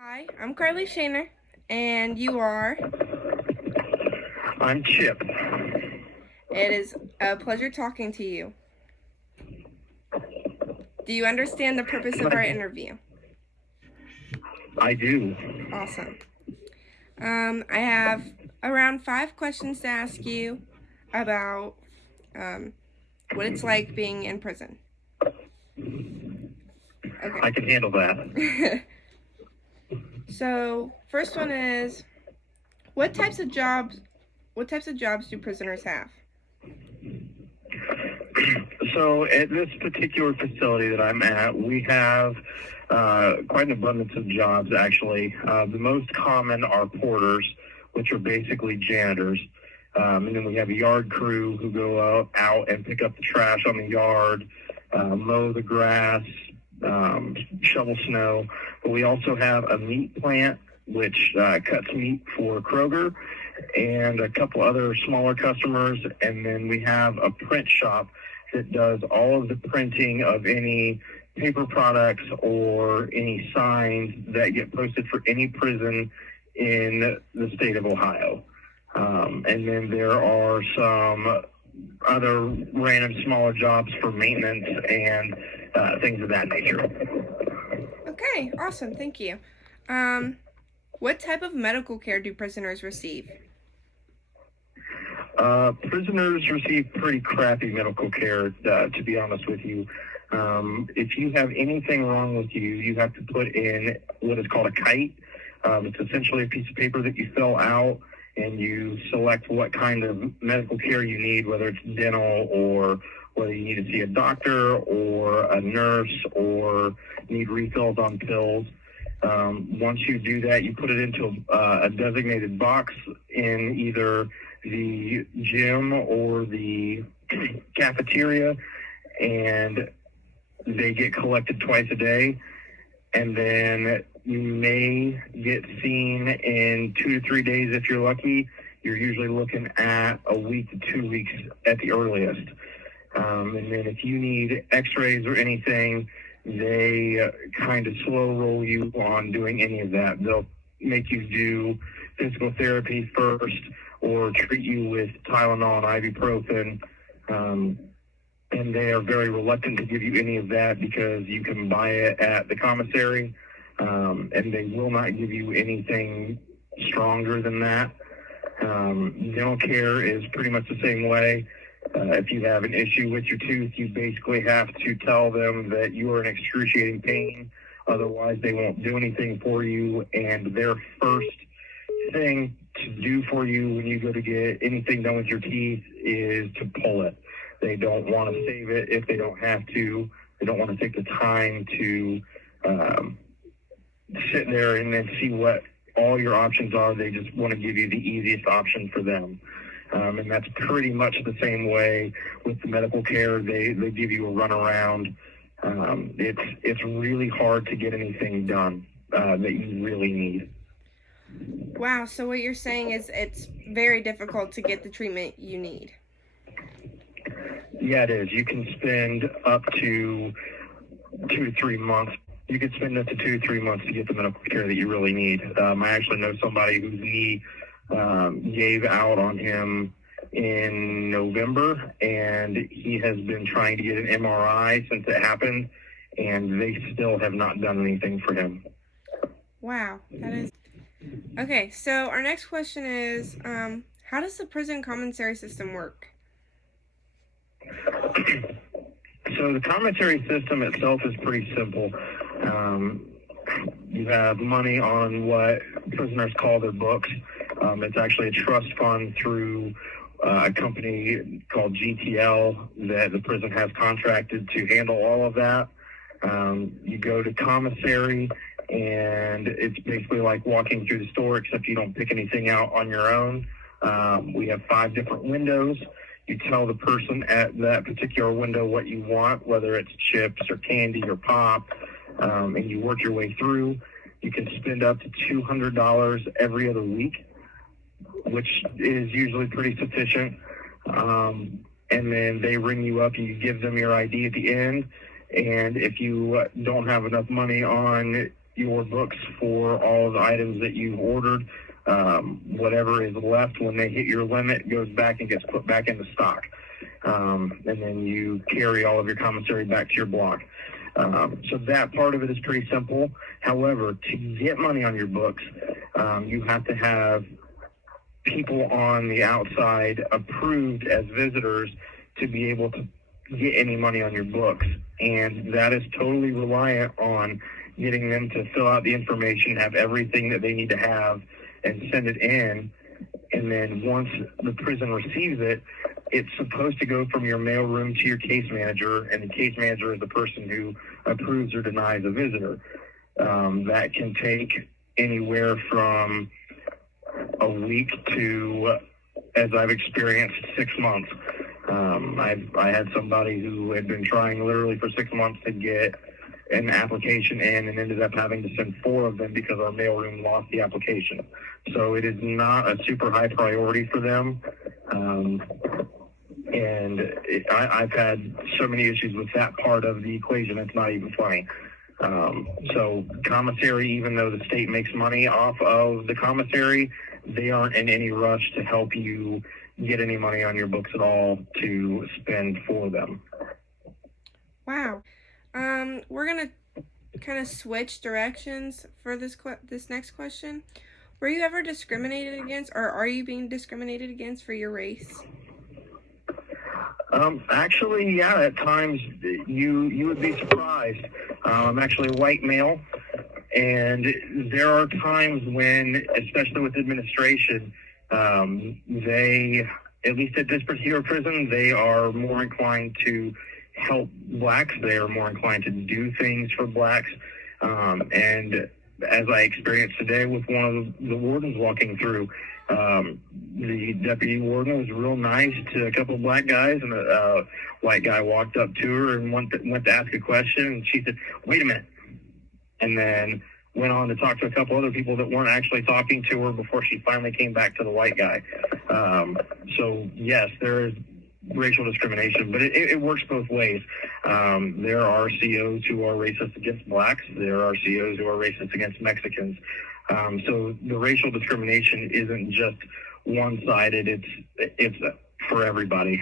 Hi, I'm Carly Shaner, and you are. I'm Chip. It is a pleasure talking to you. Do you understand the purpose of our interview? I do. Awesome. I have around 5 questions to ask you about um, what it's like being in prison. I can handle that. Okay. So, first one is, what types of jobs? What types of jobs do prisoners have? So at this particular facility that I'm at, we have quite an abundance of jobs, actually. The most common are porters, which are basically janitors. And then we have a yard crew who go out and pick up the trash on the yard, mow the grass, shovel snow. But we also have a meat plant, which cuts meat for Kroger, and a couple other smaller customers. And then we have a print shop that does all of the printing of any paper products or any signs that get posted for any prison in the state of Ohio. And then there are some other random smaller jobs for maintenance and things of that nature. Okay, awesome. Thank you. What type of medical care do prisoners receive? Prisoners receive pretty crappy medical care, to be honest with you. If you have anything wrong with you, you have to put in what is called a kite. It's essentially a piece of paper that you fill out and you select what kind of medical care you need, whether it's dental or whether you need to see a doctor or a nurse or need refills on pills. Once you do that, you put it into a designated box in either the gym or the cafeteria, and they get collected twice a day. And then you may get seen in 2 to 3 days if you're lucky. You're usually looking at a week to 2 weeks at the earliest. And then if you need x-rays or anything, they kind of slow roll you on doing any of that. They'll make you do physical therapy first or treat you with Tylenol and ibuprofen. And they are very reluctant to give you any of that because you can buy it at the commissary, and they will not give you anything stronger than that. Dental care is pretty much the same way. If you have an issue with your tooth, you basically have to tell them that you are in excruciating pain. Otherwise, they won't do anything for you. And their first thing to do for you when you go to get anything done with your teeth is to pull it. They don't want to save it if they don't have to. They don't want to take the time to sit there and then see what all your options are. They just want to give you the easiest option for them. And that's pretty much the same way with the medical care. They give you a runaround. It's really hard to get anything done that you really need. Wow, so what you're saying is it's very difficult to get the treatment you need. Yeah, it is. You can spend up to 2 to 3 months. You could spend up to 2 to 3 months to get the medical care that you really need. I actually know somebody whose knee gave out on him in November, and he has been trying to get an MRI since it happened, and they still have not done anything for him. Wow, that is... Okay, so our next question is, how does the prison commissary system work? So the commissary system itself is pretty simple. You have money on what prisoners call their books. It's actually a trust fund through a company called GTL that the prison has contracted to handle all of that. You go to commissary, and it's basically like walking through the store, except you don't pick anything out on your own. We have 5 different windows. You tell the person at that particular window what you want, whether it's chips or candy or pop, and you work your way through. You can spend up to $200 every other week, which is usually pretty sufficient. And then they ring you up and you give them your ID at the end. And if you don't have enough money on your books for all of the items that you've ordered. Whatever is left when they hit your limit goes back and gets put back into stock. And then you carry all of your commissary back to your block. So that part of it is pretty simple. However, to get money on your books, you have to have people on the outside approved as visitors to be able to get any money on your books. And that is totally reliant on getting them to fill out the information, have everything that they need to have, and send it in. And then once the prison receives it, it's supposed to go from your mailroom to your case manager, and the case manager is the person who approves or denies a visitor. That can take anywhere from a week to, as I've experienced, 6 months. I had somebody who had been trying literally for 6 months to get an application in and ended up having to send 4 of them because our mailroom lost the application. So it is not a super high priority for them. I've had so many issues with that part of the equation, it's not even funny. So commissary, even though the state makes money off of the commissary, they aren't in any rush to help you get any money on your books at all to spend for them. Wow. We're gonna kind of switch directions for this next question. Were you ever discriminated against, or are you being discriminated against for your race? Actually, yeah, at times you would be surprised. I'm actually a white male, and there are times when, especially with administration, they, at least at this particular prison, they are more inclined to help blacks. They are more inclined to do things for blacks. And as I experienced today with one of the wardens walking through, the deputy warden was real nice to a couple of black guys, and a white guy walked up to her and went to ask a question, and she said, "Wait a minute," and then went on to talk to a couple other people that weren't actually talking to her before she finally came back to the white guy. So yes, there is racial discrimination, but it works both ways. There are COs who are racist against blacks. There are COs who are racist against Mexicans. So the racial discrimination isn't just one-sided. It's for everybody.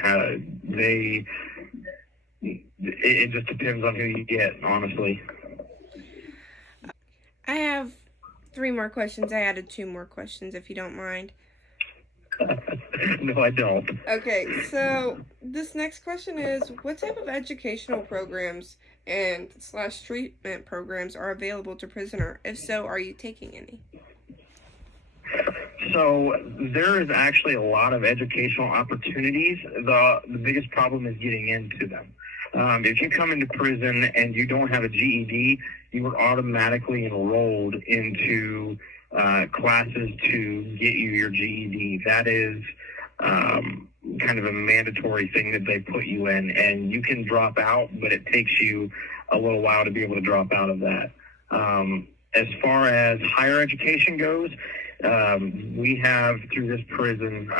It just depends on who you get, honestly. I have 3 more questions. I added 2 more questions, if you don't mind. No, I don't. Okay, so this next question is, what type of educational programs and / treatment programs are available to prisoner? If so, are you taking any? So there is actually a lot of educational opportunities. The biggest problem is getting into them. If you come into prison and you don't have a GED, you are automatically enrolled into classes to get you your GED. That is kind of a mandatory thing that they put you in, and you can drop out, but it takes you a little while to be able to drop out of that. As far as higher education goes, we have through this prison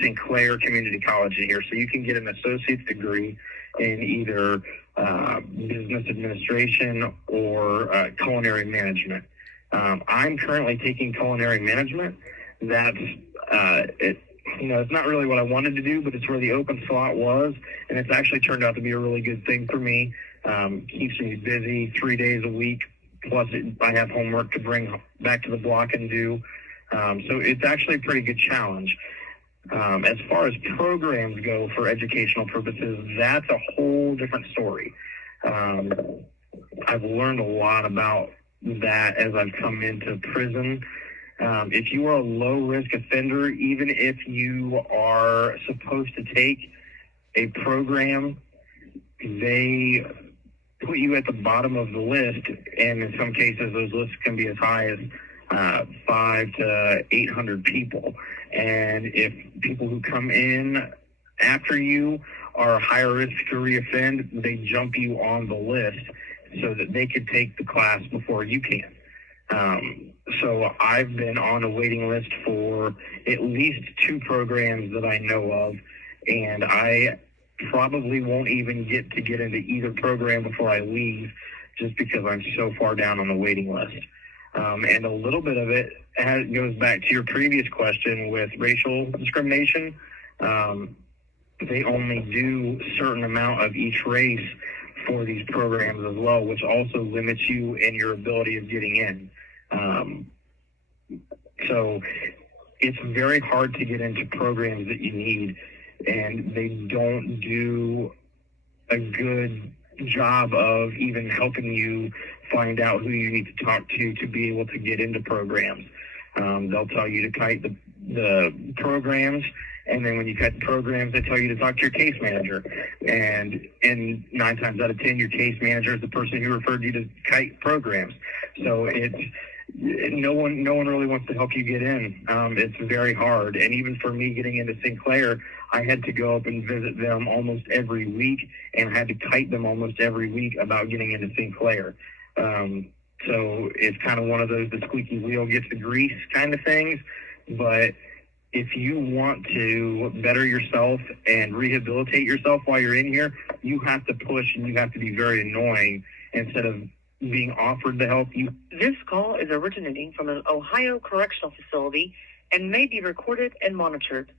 St. Clair Community College in here, so you can get an associate's degree in either business administration or culinary management. I'm currently taking culinary management. That's it's not really what I wanted to do, but it's where the open slot was, and it's actually turned out to be a really good thing for me. Keeps me busy 3 days a week, plus I have homework to bring back to the block and do. So it's actually a pretty good challenge. As far as programs go for educational purposes, that's a whole different story. I've learned a lot about that as I've come into prison. If you are a low-risk offender, even if you are supposed to take a program, they put you at the bottom of the list, and in some cases those lists can be as high as 500 to 800 people. And if people who come in after you are higher risk to reoffend, they jump you on the list so that they could take the class before you can. So I've been on a waiting list for at least 2 programs that I know of, and I probably won't even get into either program before I leave, just because I'm so far down on the waiting list. And a little bit of it goes back to your previous question with racial discrimination. They only do a certain amount of each race for these programs as well, which also limits you in your ability of getting in. So it's very hard to get into programs that you need, and they don't do a good job of even helping you find out who you need to talk to be able to get into programs. They'll tell you to kite the programs, and then when you cut the programs, they tell you to talk to your case manager. And 9 times out of 10, your case manager is the person who referred you to kite programs. So no one really wants to help you get in. It's very hard. And even for me getting into Sinclair, I had to go up and visit them almost every week, and I had to kite them almost every week about getting into Sinclair. So it's kind of one of those, the squeaky wheel gets the grease kind of things. But if you want to better yourself and rehabilitate yourself while you're in here, you have to push and you have to be very annoying instead of being offered the help. This call is originating from an Ohio correctional facility and may be recorded and monitored.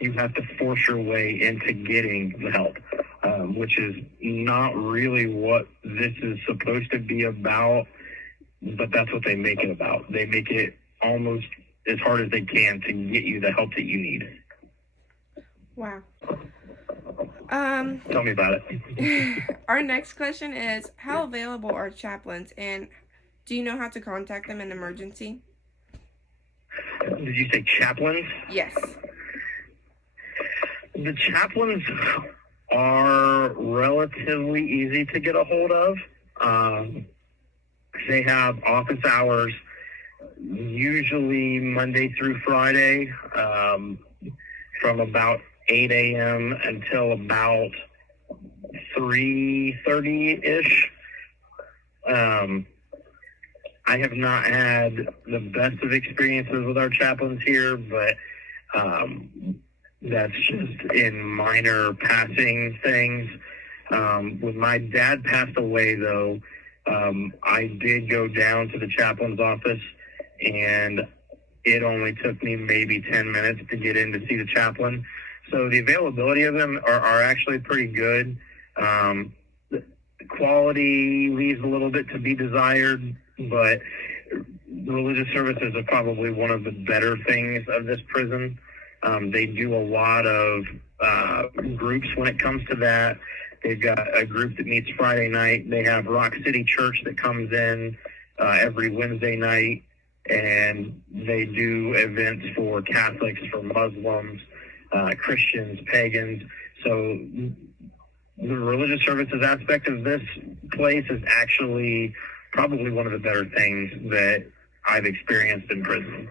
You have to force your way into getting the help, which is not really what this is supposed to be about, but that's what they make it about. They make it almost as hard as they can to get you the help that you need. Wow. Tell me about it. Our next question is, how available are chaplains, and do you know how to contact them in emergency? Did you say chaplains? Yes. The chaplains are relatively easy to get a hold of. They have office hours, usually Monday through Friday, from about 8 a.m. until about 3:30-ish. I have not had the best of experiences with our chaplains here, but that's just in minor passing things. When my dad passed away, though, I did go down to the chaplain's office, and it only took me maybe 10 minutes to get in to see the chaplain. So the availability of them are actually pretty good. The quality leaves a little bit to be desired, but religious services are probably one of the better things of this prison. They do a lot of groups when it comes to that. They've got a group that meets Friday night. They have Rock City Church that comes in every Wednesday night, and they do events for Catholics, for Muslims, Christians, pagans. So the religious services aspect of this place is actually probably one of the better things that I've experienced in prison.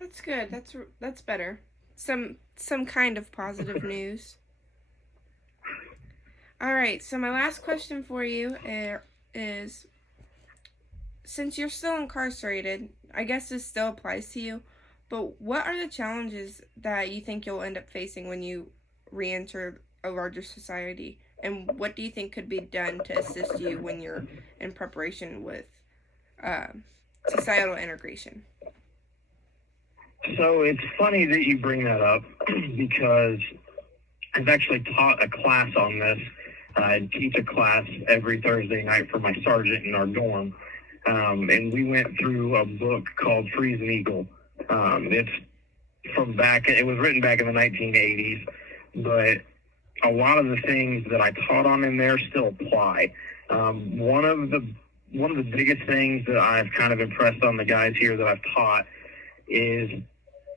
That's good. That's better. Some kind of positive news. All right, so my last question for you is, since you're still incarcerated, I guess this still applies to you, but what are the challenges that you think you'll end up facing when you re-enter a larger society? And what do you think could be done to assist you when you're in preparation with societal integration? So it's funny that you bring that up because I've actually taught a class on this. I teach a class every Thursday night for my sergeant in our dorm. And we went through a book called Freeze an Eagle. It was written back in the 1980s, but a lot of the things that I taught on in there still apply. One of the biggest things that I've kind of impressed on the guys here that I've taught is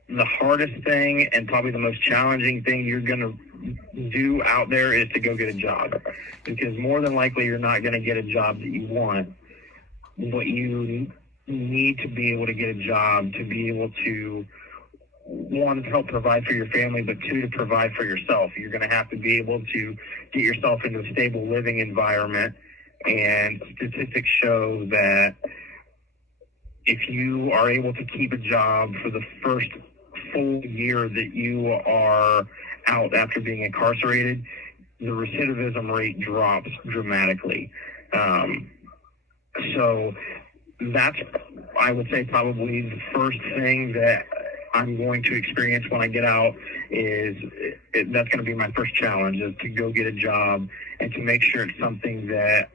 the hardest thing and probably the most challenging thing you're going to do out there is to go get a job, because more than likely you're not going to get a job that you want, but you need to be able to get a job to be able to, one, to help provide for your family, but two, to provide for yourself. You're going to have to be able to get yourself into a stable living environment, and statistics show that if you are able to keep a job for the first full year that you are out after being incarcerated, the recidivism rate drops dramatically. So that's, I would say, probably the first thing that I'm going to experience when I get out is that's going to be my first challenge, is to go get a job and to make sure it's something that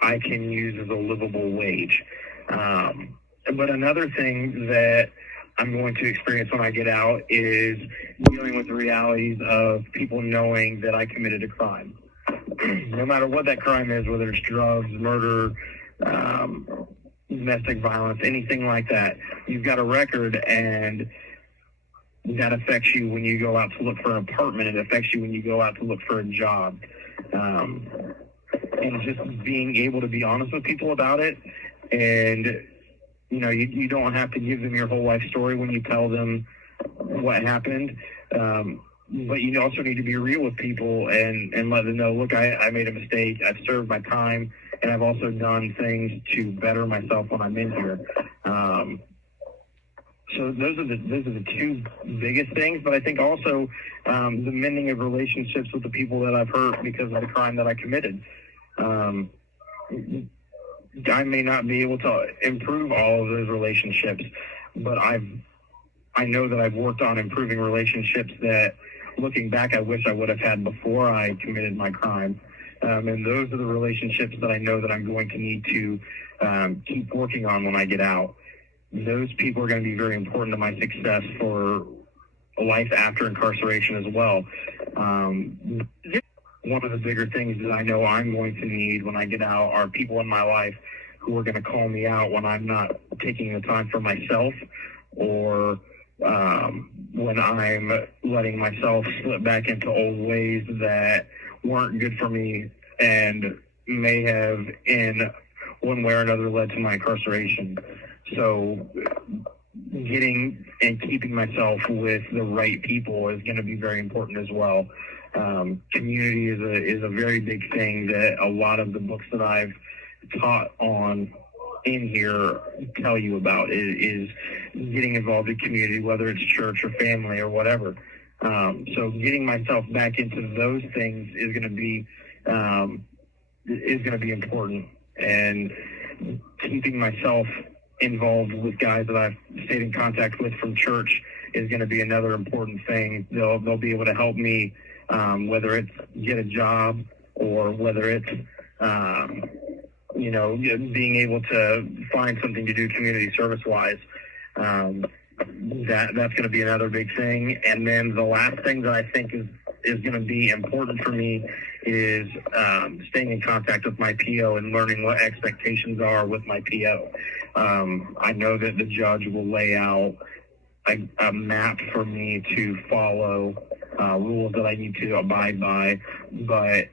I can use as a livable wage. But another thing that I'm going to experience when I get out is dealing with the realities of people knowing that I committed a crime. No matter what that crime is, whether it's drugs, murder, domestic violence, anything like that, you've got a record, and that affects you when you go out to look for an apartment. It affects you when you go out to look for a job. And just being able to be honest with people about it. And, you don't have to give them your whole life story when you tell them what happened. But you also need to be real with people and let them know, look, I made a mistake. I've served my time, and I've also done things to better myself when I'm in here. So those are the two biggest things. But I think also the mending of relationships with the people that I've hurt because of the crime that I committed. I may not be able to improve all of those relationships, but I know that I've worked on improving relationships that, looking back, I wish I would have had before I committed my crime. And those are the relationships that I know that I'm going to need to keep working on when I get out. Those people are going to be very important to my success for a life after incarceration as well. One of the bigger things that I know I'm going to need when I get out are people in my life who are going to call me out when I'm not taking the time for myself, or when I'm letting myself slip back into old ways that weren't good for me and may have, in one way or another, led to my incarceration. So getting and keeping myself with the right people is going to be very important as well. Community is a very big thing that a lot of the books that I've taught on in here tell you about, is getting involved in community, whether it's church or family or whatever. So getting myself back into those things is going to be important, and keeping myself involved with guys that I've stayed in contact with from church is going to be another important thing. They'll be able to help me, whether it's get a job or whether it's being able to find something to do community service wise. That's going to be another big thing. And then the last thing that I think is going to be important for me is staying in contact with my PO and learning what expectations are with my PO. I know that the judge will lay out a map for me to follow, rules that I need to abide by, but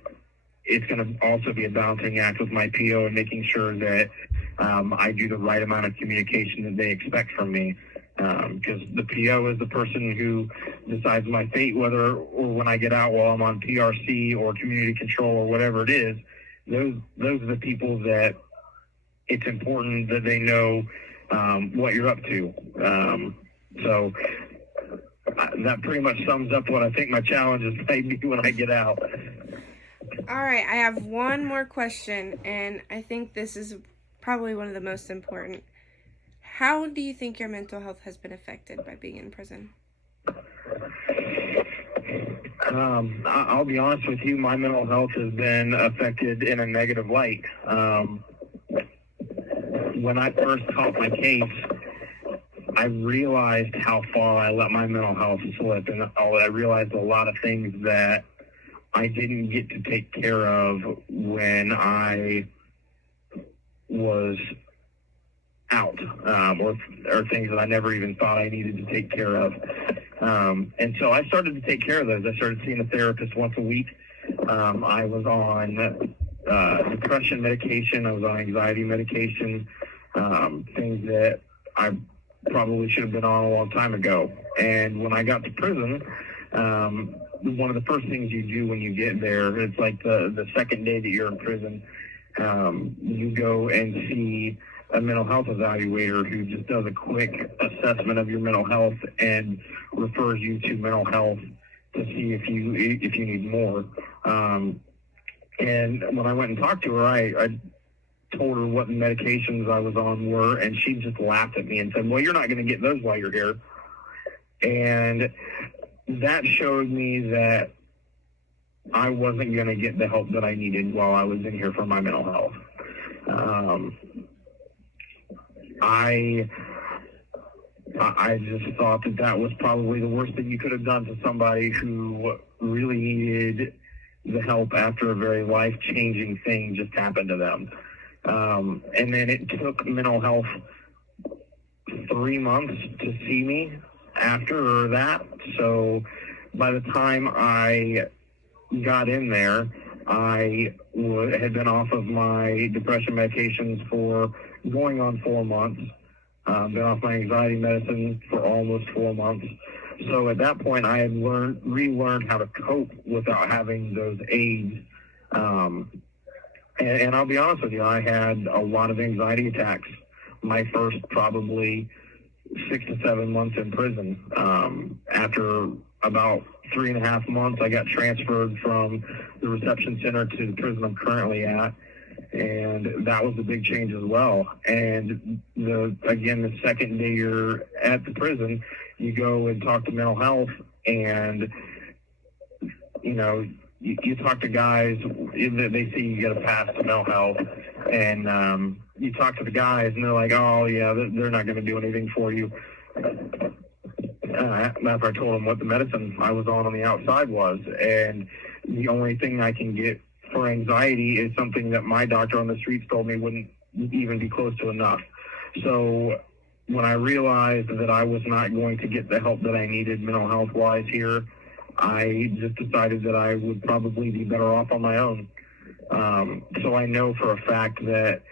it's going to also be a balancing act with my PO and making sure that I do the right amount of communication that they expect from me. Because the PO is the person who decides my fate, whether or when I get out while I'm on PRC or community control or whatever it is. Those are the people that it's important that they know what you're up to. So that pretty much sums up what I think my challenges might be when I get out. All right, I have one more question, and I think this is probably one of the most important. How do you think your mental health has been affected by being in prison? I'll be honest with you, my mental health has been affected in a negative light. When I first caught my case, I realized how far I let my mental health slip, and I realized a lot of things that I didn't get to take care of when I was out, or things that I never even thought I needed to take care of. And so I started to take care of those. I started seeing a therapist once a week. I was on depression medication. I was on anxiety medication, things that I probably should have been on a long time ago. And when I got to prison, one of the first things you do when you get there, it's like the second day that you're in prison, you go and see a mental health evaluator who just does a quick assessment of your mental health and refers you to mental health to see if you need more. And when I went and talked to her, I told her what medications I was on were, and she just laughed at me and said, well, you're not going to get those while you're here. And that showed me that I wasn't going to get the help that I needed while I was in here for my mental health. I just thought that that was probably the worst thing you could have done to somebody who really needed the help after a very life-changing thing just happened to them. And then it took mental health 3 months to see me after that. So by the time I got in there, I had been off of my depression medications for going on 4 months. Been off my anxiety medicine for almost 4 months. So at that point, I had relearned how to cope without having those aids. And I'll be honest with you, I had a lot of anxiety attacks my first probably 6 to 7 months in prison. After about 3.5 months, I got transferred from the reception center to the prison I'm currently at. And that was a big change as well. And the second day you're at the prison, you go and talk to mental health, and you talk to guys that they see you get a pass to mental health, and you talk to the guys, and they're like, oh yeah, they're not going to do anything for you. After I told them what the medicine I was on the outside was, and the only thing I can get for anxiety is something that my doctor on the streets told me wouldn't even be close to enough. So when I realized that I was not going to get the help that I needed mental health wise here, I just decided that I would probably be better off on my own. So I know for a fact that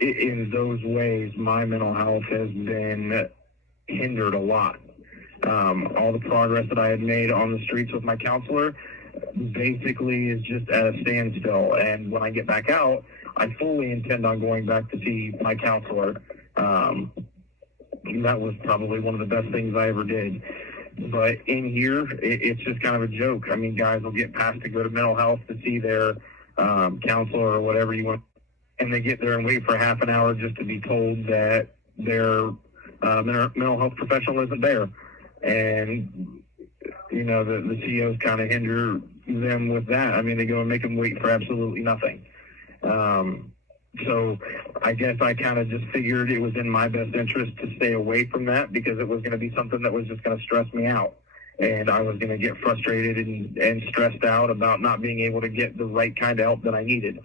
in those ways, my mental health has been hindered a lot. All the progress that I had made on the streets with my counselor basically is just at a standstill. And when I get back out, I fully intend on going back to see my counselor. That was probably one of the best things I ever did. But in here, it's just kind of a joke. I mean, guys will get passed to go to mental health to see their counselor or whatever you want, and they get there and wait for half an hour just to be told that their mental health professional isn't there. And the CEOs kind of hinder them with that. I mean, they go and make them wait for absolutely nothing. So I guess I kind of just figured it was in my best interest to stay away from that, because it was going to be something that was just going to stress me out. And I was going to get frustrated and stressed out about not being able to get the right kind of help that I needed.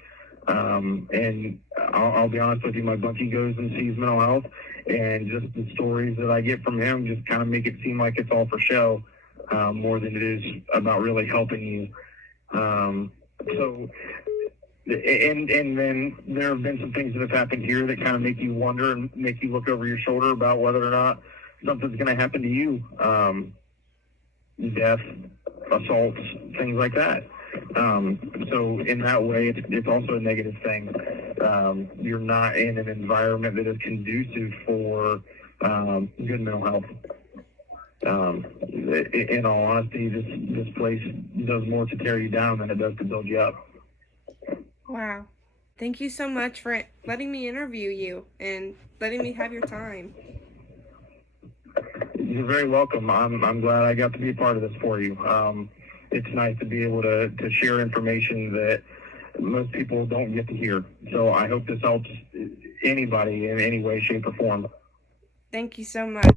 And I'll be honest with you, my bunkie goes and sees mental health, and just the stories that I get from him just kind of make it seem like it's all for show, more than it is about really helping you. And then there have been some things that have happened here that kind of make you wonder and make you look over your shoulder about whether or not something's going to happen to you. Death, assaults, things like that. So in that way, it's also a negative thing. You're not in an environment that is conducive for good mental health. In all honesty, this place does more to tear you down than it does to build you up. Wow. Thank you so much for letting me interview you and letting me have your time. You're very welcome. I'm glad I got to be a part of this for you. It's nice to be able to share information that most people don't get to hear. So I hope this helps anybody in any way, shape, or form. Thank you so much.